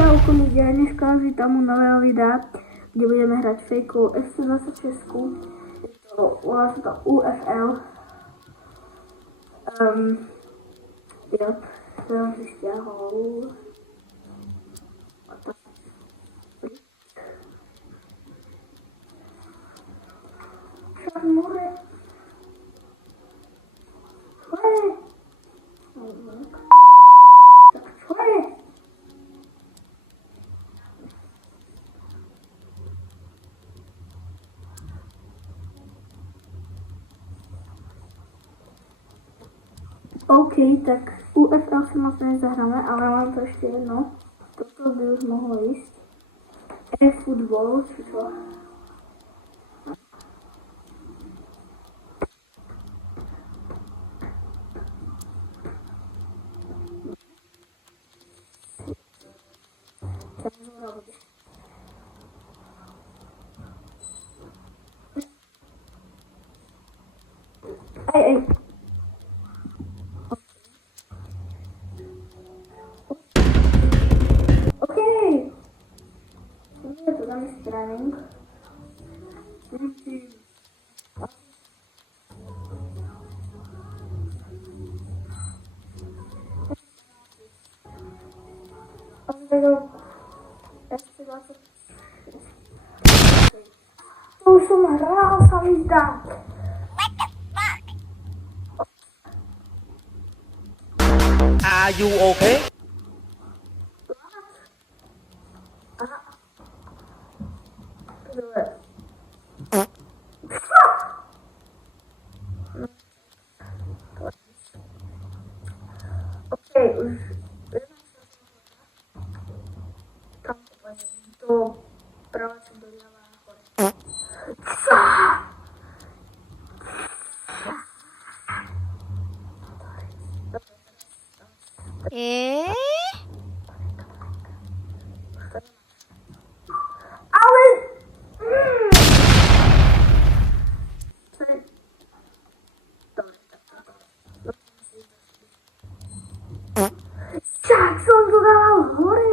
Čauko ľudia, dneska vás vítam u nového videa, kde budeme hrať fejkovú FC26. Volá sa to UFL. Jo, to som si stiahol. Však more. Čo je? Tak čo je? OK, tak UFL si moc nezahráme, ale mám to ešte jedno. Toto by už mohlo ísť. E-football, či čo? Ej. Okej. Nie, to tam jest trening. To już są rasa mi da. Are you okay? Okej, już tam do prawa czy do lewa. Ale... Jak som to dala hore?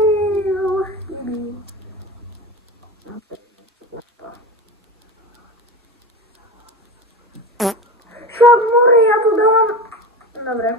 Však more, ja to dávam... Dobre.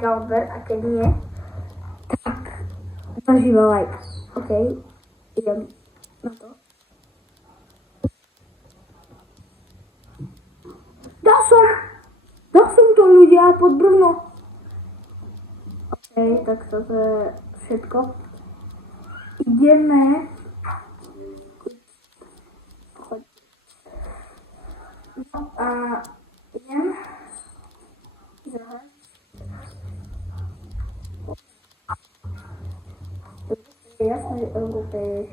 Odber, a keď nie, tak zažíva like. OK, idem na to. Dal som to ľudia pod brvno. OK, tak toto je všetko. Ideme. No a idem zahrať. Jasne, že Európe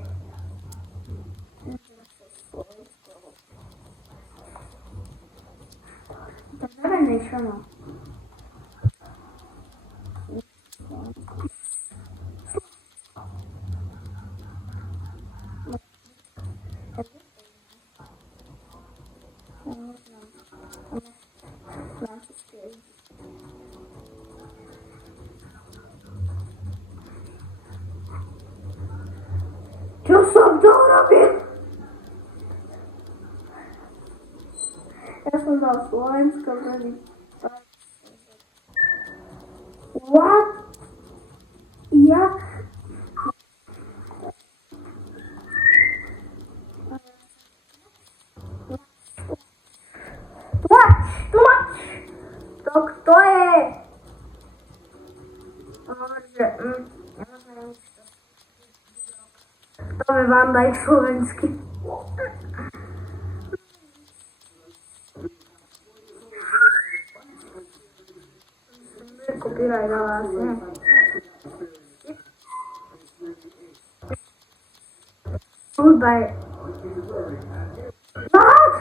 tak dávaj niečo, no. Čo som to urobil? Ja som dal Slovensko, prvý. What? Jak? Tlmač! To kto je? Ja neviem, čo. To je Van Dijk slovensky. copyright, ale asi nie. Hudba je... What?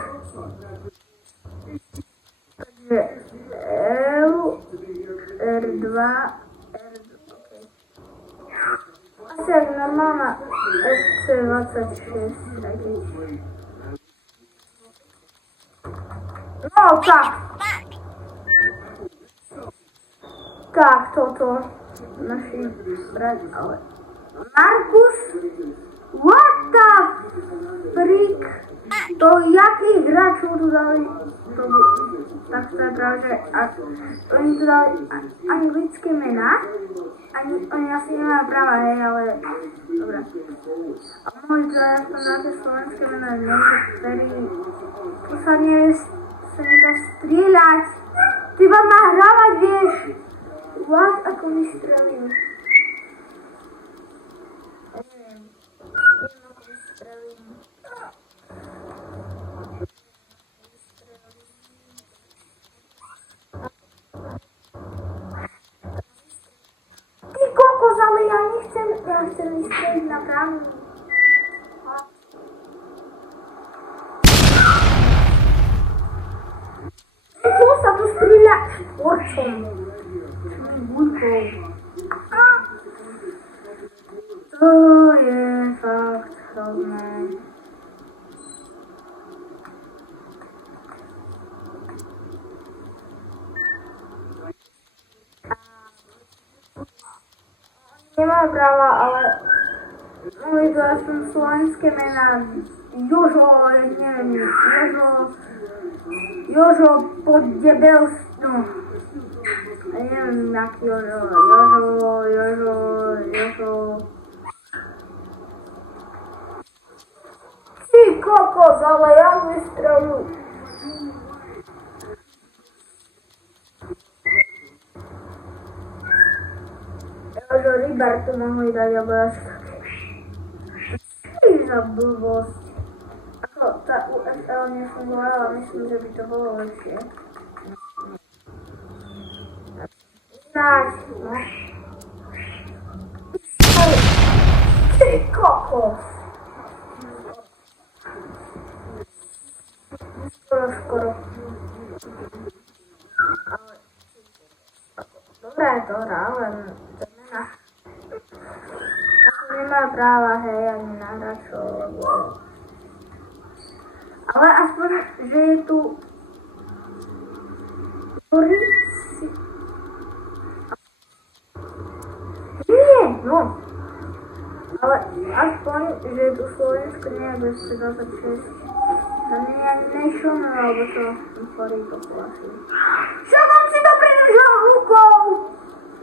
Takže L, R2, R2, okej. Asi jak normálna FC26, taký. No tak. Tak, toto naši brať, ale... Markus? What the freak? To jakých hráčov tu dali? To by... Tak to je pravda, že oni tu dali anglické mená. Oni asi nemajú práva, hej, ale... Dobre. A mohli to dať aspoň nejaké slovenské mená, niektorí... To sa nedá strieľať. Ty iba nahrávať, vieš. What, ako vystrelím? Ja neviem. Neviem, ako vystrelím. Ty kokos, ale ja chcem vystreliť na bránu. Čo sa tu strieľa? Šporčom. Búľkou. To je fakt hrozné. Nemá práva, ale mohli to aspoň slovenské mená. Jožo, neviem, Jožo Poddebel, no. Ja neviem, aký Jožo. Ty kokos, ale ja vystrelím. Jožo Rybar tu mohli dať, alebo až také. Čo je za blbosť? Ako tá UFL nefungovala, myslím, že by to bolo lepšie. Ináč, no. Ty kokos! Skoro. Ale... Dobré je to hra, len zemena. Ako nemá práva, hej, ani na hráčov, lebo... Ale aspoň, že je tu... Nie, no. Ale aspoň, že je tu Slovensko, nie je bez 26. To nie je National, alebo čo? Sorry, to asi. Však on si to pridržal rukou!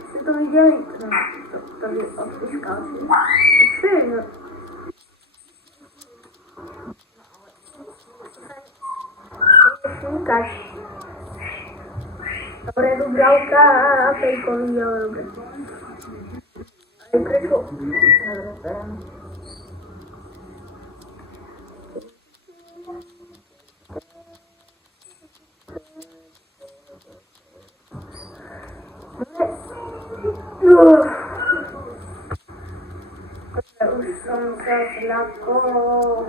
Ste to videli? No, to by odpískal si. Čo je to? Šúkaš. Dobre, Dubravka a fejkový, ale dobre. Aj prečo? Dobre, berem. Už som sa zľakol.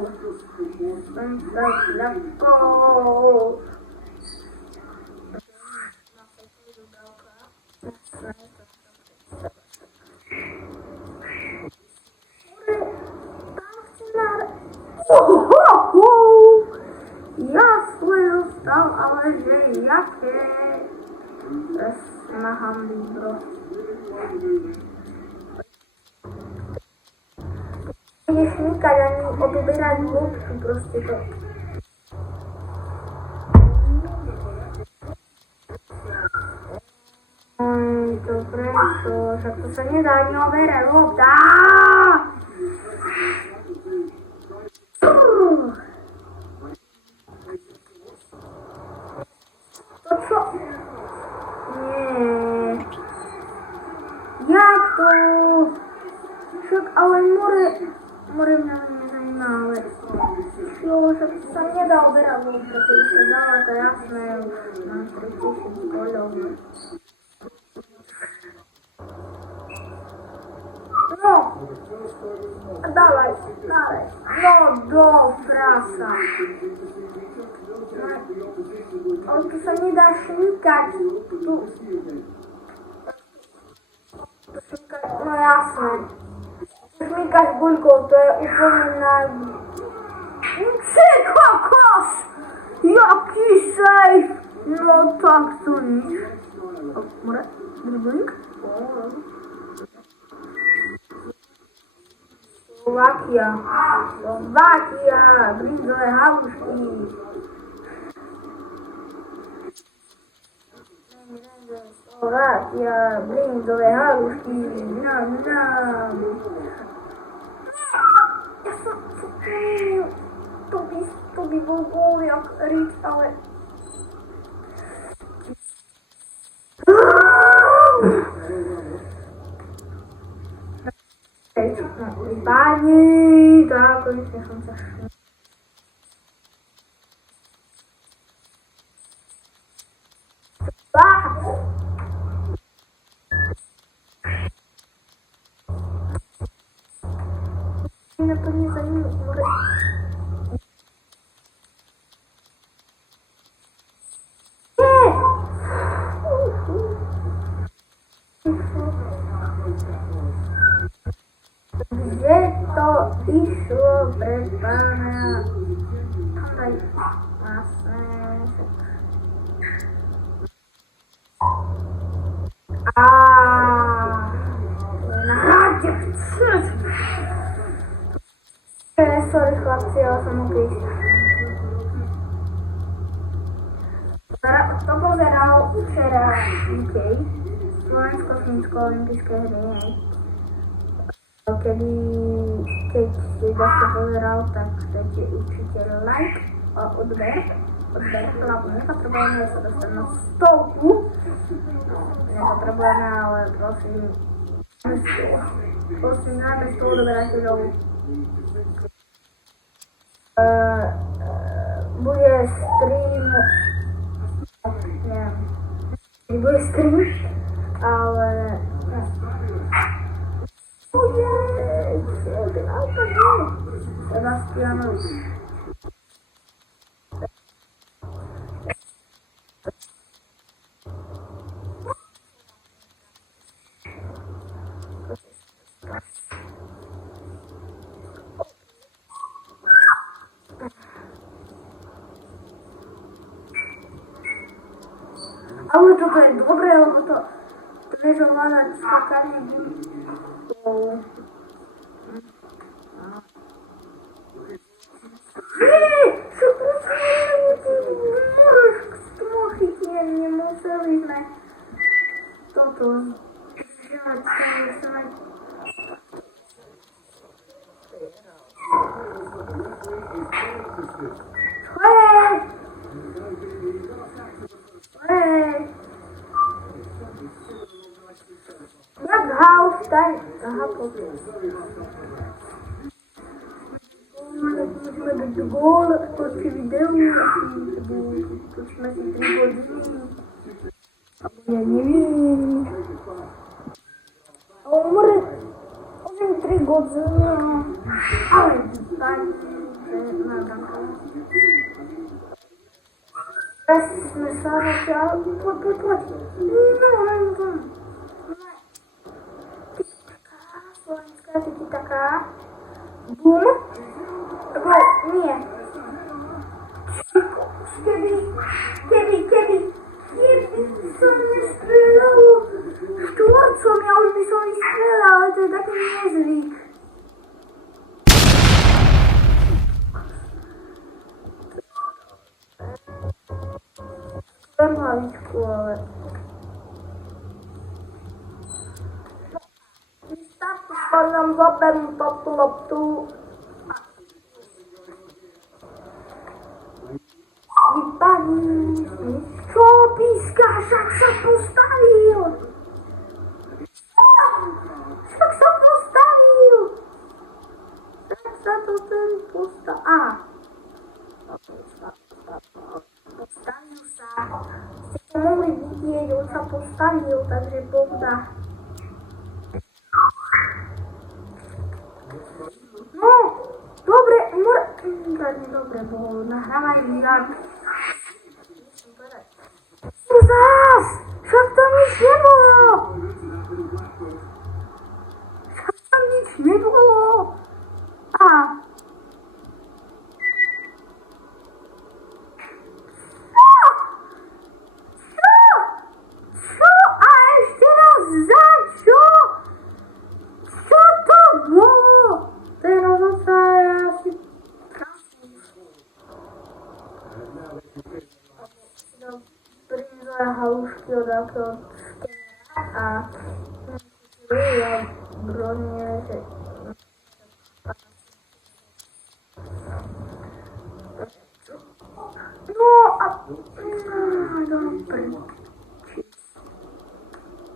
Ja svoj dostal, ale že jaké na hamby, bro. Ideš nikať ani odoberať hĺbky, proste to. To prečo? Však to sa nedá ani oberať hĺbka. To čo? Nie. Jak to? Však ale more mňa nezajímá, ale čo, však to sa nedá oberať hĺbka, keď sa dá, to jasné, mám 3000 goľov. Dawaj, dalej. No do frasa. On tu się nie da śmigać. Tu. No jasne. Śmigać gulką to upomina... Trzy kokos! Jaki safe! No tak to nic. O, może? Dribling? Słowakia, brindzowe hałuszki. Słowakia, brindzowe hałuszki. Nam. To by był głowy jak Rich, ale... Pani, tak, oni się są też. Na pewno za nim może... Gdzie to išlo pred pána? Tutaj vlastne... Na hradzie sorry chlapci, ale som okej. To pozeral včera UK, Slovensko-Fínsko olympijské hry, keď si to pozeral, tak dajte určite like a odber, hlavne nepotrebujeme sa dostať na 100. Nepotrebujeme, ale prosím, najmä 100 odberateľov. Bude stream, neviem, nebude stream, ale bude Sebastianovič. Ale toto je dobré, lebo to vieš ovládať skakanie gulkou. Čo to môžeš chytiť, nemuseli sme toto želať sa Jak house tak musíme dať gól, točí video, točíme si 3 hodiny. Ja neviem. Umre, hovorím 3 hodiny, ale tak, teraz sme sa začali, poď. No. Slovenská tiki-taka. Bum. Gol. Nie. Keby som nestrelal štvorcom, ja už by som ich strelal, ale to je taký nezvyk. Skôr hlavičku, ale... Nám zaberú táto loptu. Vypadni. Čo pískáš, ak sa postavil? Však sa postavil. Tak sa to ten postavil. Postavil sa. Ste to mohli vidieť, on sa postavil, takže Boh dá. Dobre, bo nahrávajú jak... No zás! Však tam nič nebolo! Však tam nič nebolo! A... Čo? A ešte raz za čo? Čo to bolo? Teraz sa ja si... Brinza halušky od akého a ja bronie, že... No a... Dobre.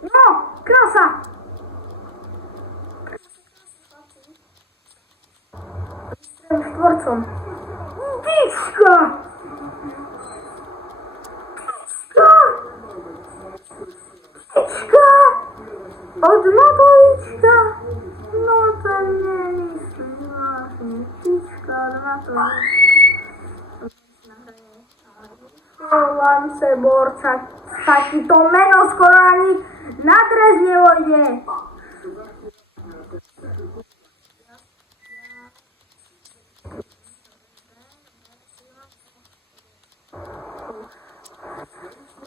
No, krása! Strelím štvorcom. Dička! Dička! Od Matovička? No to nemyslím vážne. Dička od Matovička. Lance Borča, taký to meno skoro ani na dres nevojde.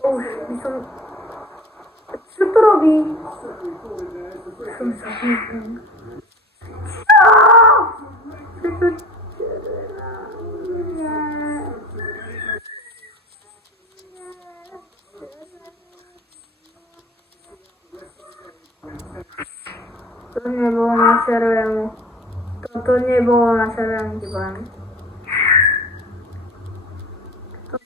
Už by som... Čo to robí? Som sa vypnul. Čo? Čo? To nebolo na červenú. Toto nebolo na červenú, ti poviem. To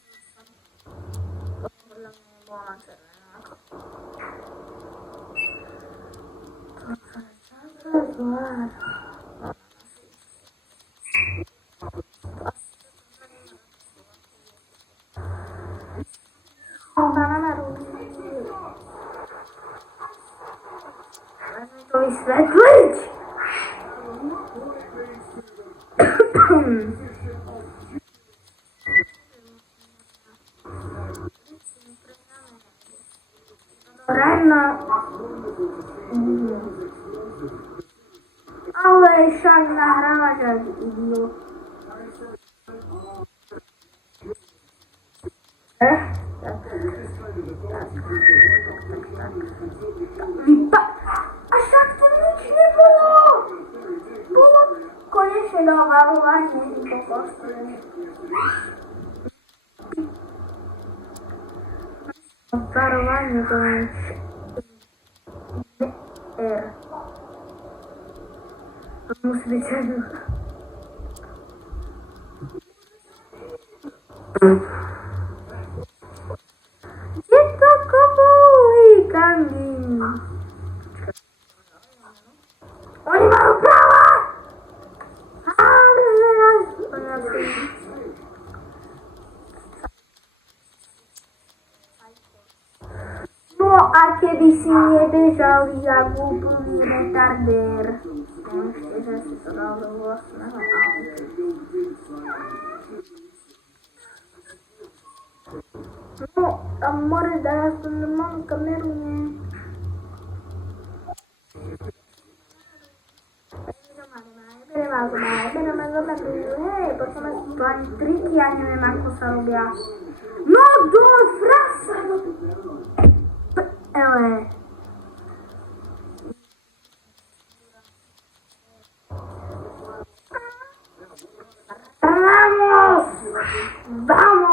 podľa mňa nebolo na červenú. To sa zvlášť. To vysvetliť. Ráno. Ale však nahrávať aj idiot. A však to nič nebolo. Bolo konečne dovarovanie po kostole. Varovanie to je R. To musí byť jedno. Je to kopový kandín. Oni majú práva! No a keby si nebežal jak úplný retardér. Ešte, že si to dal do vlastného auta. No a more dá som mám kameru, nie? Hej, počujeme tu ani triky, ja neviem, ako sa robia. No, dole, frasa! Ele. Vamos! Vamos!